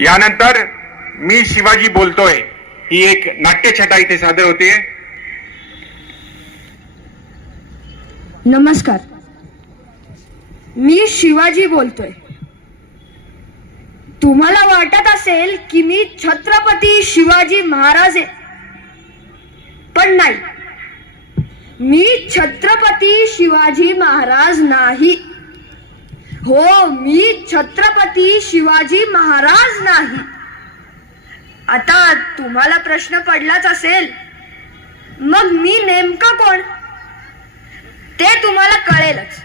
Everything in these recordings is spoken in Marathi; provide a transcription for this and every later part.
यानंतर मी शिवाजी बोलतोय ही एक नाट्यछटा इथे सादर होते। नमस्कार, मी शिवाजी बोलतोय। तुम्हाला वाटत असेल की मी छत्रपती शिवाजी महाराज आहे, पण नाही, मी छत्रपती शिवाजी महाराज नाही। हो, मी छत्रपती शिवाजी महाराज नाही। आता तुम्हाला प्रश्न पडलाच असेल, मग मी नेमकं कोण ते तुम्हाला कळेलच।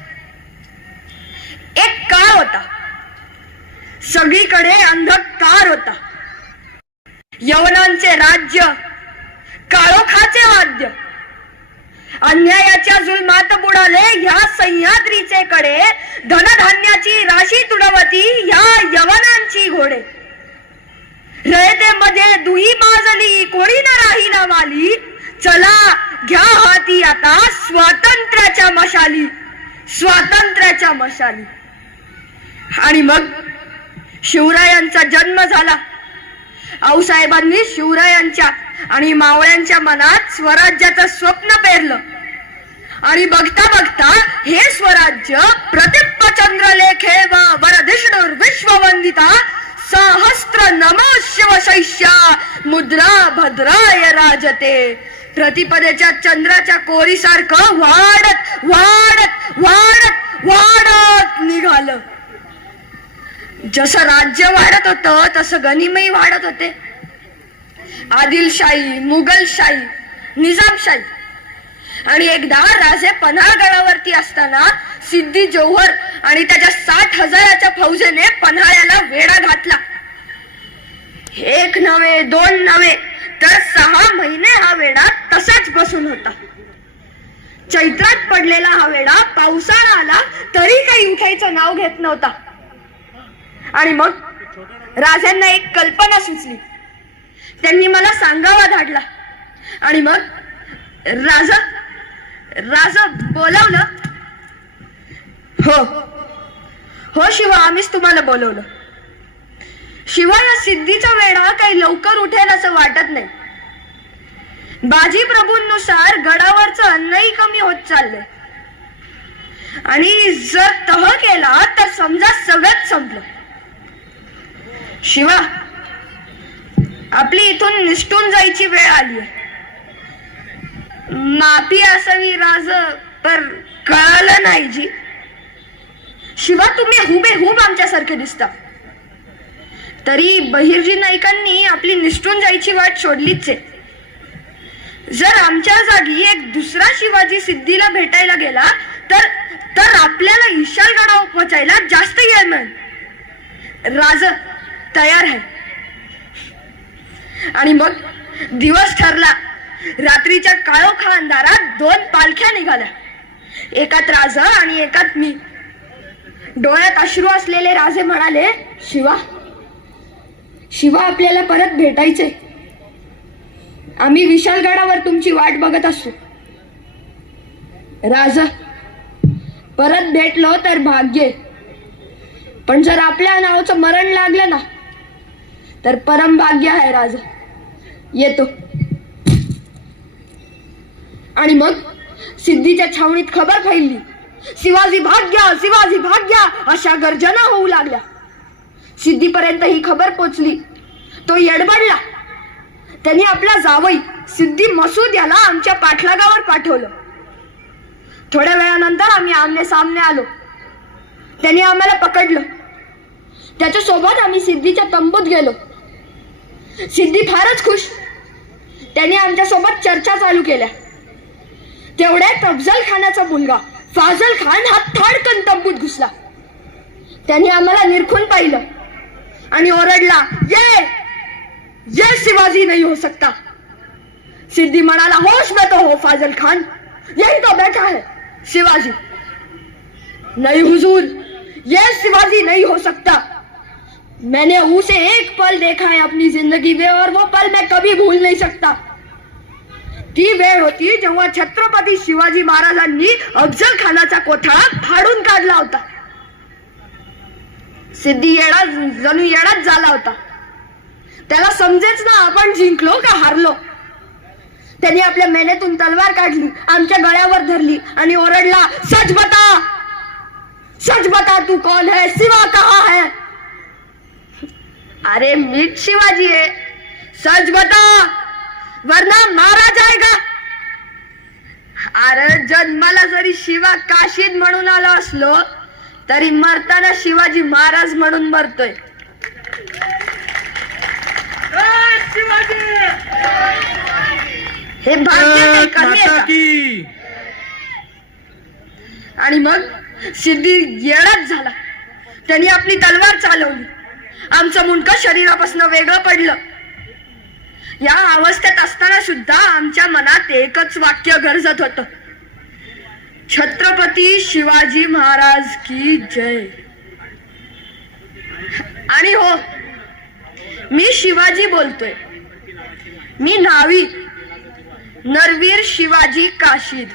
एक काळ होता, सगळीकडे अंधकार होता, यवनांचे राज्य, काळोखाचे वाद्य, अन्यायाच्या जुलमात बुडाले ह्या सह्याद्रीचे कडे, धनधान्याची राशी तुडवती ह्या यवनांची घोडे। रयतेमध्ये दुही माजली, कोणी न राहीना वाली, चला घ्या हाती आता स्वातंत्र्याच्या मशाली, स्वातंत्र्याच्या मशाली। आणि मग शिवरायांचा जन्म झाला। आऊसाहेबांनी शिवरायांच्या आणि मावळ्यांच्या मनात स्वराज्याचं स्वप्न पेरलं, आणि बघता बघता हे स्वराज्य प्रतिप्प चंद्रलेखे व वरधिष्णुर विश्ववंदिता सहस्त्र नमो शिवशैष्या मुद्रा भद्राय राजते, प्रतिपदेच्या चंद्राच्या कोरीसारखं वाढत वाढत वाढत वाढत निघालं। जसं राज्य वाढत होतं तसं गनिमही वाढत होते। आदिलशाही, मुघलशाही, निजामशाही, आणि एकदा राजे पन्हाळगडावरती असताना सिद्धी जोहर आणि त्याच्या 60,000च्या फौजेने पन्हाळ्याला वेढा घातला। एक नव्हे, दोन नव्हे, तर 6 महिने हा वेढा तसाच बसून होता। चैत्रात पडलेला हा वेढा पावसाळा आला तरी काही उठायचं नाव घेत नव्हता। आणि मग राजांना एक कल्पना सुचली, त्यांनी मला सांगावा धाडला, आणि मग राजा बोलावलं। हो हो शिवा, आम्हीच तुम्हाला बोलवलं। शिवा, या सिद्धीचा वेढा काही लवकर उठेल असं वाटत नाही। बाजी प्रभूंनुसार गडावरचं अन्नही कमी होत चाललंय, आणि जर तह केला तर समजा सगळंच संपलं। शिवा, आपली इथून निसटून जायची वेळ आली आहे। माफी असावी राज, पर कळालं नाही जी। शिवा, तुम्ही हुबेहूब आमच्यासारखे दिसता, तरी बहिर्जी नाईकांनी आपली निसटून जायची वाट सोडलीच आहे। जर आमच्या जागी एक दुसरा शिवाजी सिद्धीला भेटायला गेला तर आपल्याला विशाळगडावर पोचायला जास्त वेळ मिळेल। राज तयार आहे। आणि मग दिवस ठरला। रात्रीच्या काळोखा अंधारात 2 पालख्या निघाल्या, एकात राजा आणि एकात मी। डोळ्यात अश्रू असलेले राजे म्हणाले, शिवा शिवा, आपल्याला परत भेटायचंय। आम्ही विशाळगडावर तुमची वाट बघत असतो। राजा, परत भेटलो तर भाग्य, पण जर आपल्या नावाचं मरण लागलं ना तर परम भाग्य आहे। राजा, येतो। आणि मग सिद्धीच्या छावणीत खबर फैलली, शिवाजी भाग्या, शिवाजी भाग्या अशा गर्जना होऊ लागल्या। सिद्धीपर्यंत ही खबर पोचली, तो येडबडला। त्यांनी आपला जावई सिद्धी मसूद याला आमच्या पाठलागावर पाठवलं। थोड्या वेळानंतर आम्ही आमने सामने आलो। त्यांनी आम्हाला पकडलं, त्याच्या सोबत आम्ही सिद्धीच्या तंबूत गेलो। सिद्धी फारच खुश, त्यांनी आमच्या सोबत चर्चा चालू केल्या। तेवढ्यात अफजल खानाचा मुलगा फाजल खान हा थाडकन तंबूत घुसला। त्यांनी आम्हाला निरखून पाहिलं आणि ओरडला, ये शिवाजी नहीं हो सकता। सिद्धी म्हणाला, होश में तो हो फाजल खान, यही तो बैठा है शिवाजी। नहीं हुजूर, ये शिवाजी नहीं हो सकता। मैंने उसे एक पल देखा है अपनी जिंदगी में, और वो पल मैं कभी भूल नहीं सकता। ती वेळ होती जेव्हा छत्रपती शिवाजी महाराजांनी अफजल खानाचा कोठा फाडून काढला होता। सिद्धी जणू येडाच झाला होता। त्याला समजेच ना आपण जिंकलो का हारलो. त्याने आपल्या मेनेतून तलवार काढली, आमच्या गळ्यावर धरली आणि ओरडला, सच बता तू कौन है, शिवा कहाँ है. अरे मीच शिवाजी है, सच बता वरना मारा जाएगा. अरे जन्माला जरी शिवा काशीद म्हणून आलो असलो तरी मरताना शिवाजी महाराज म्हणून मरतोय. हे भाग्य काही कमी आहे का? आणि मग सिद्धी येडाच झाला. त्यांनी आपली तलवार चालवली. आमचं मुंडकं शरीरापासून वेगळं पडलं. या अवस्थेत असताना सुद्धा आमच्या मनात एकच वाक्य गरजत होतं, छत्रपती शिवाजी महाराज की जय. आणि हो, मी शिवाजी बोलतोय. मी न्हावी नरवीर शिवाजी काशीद.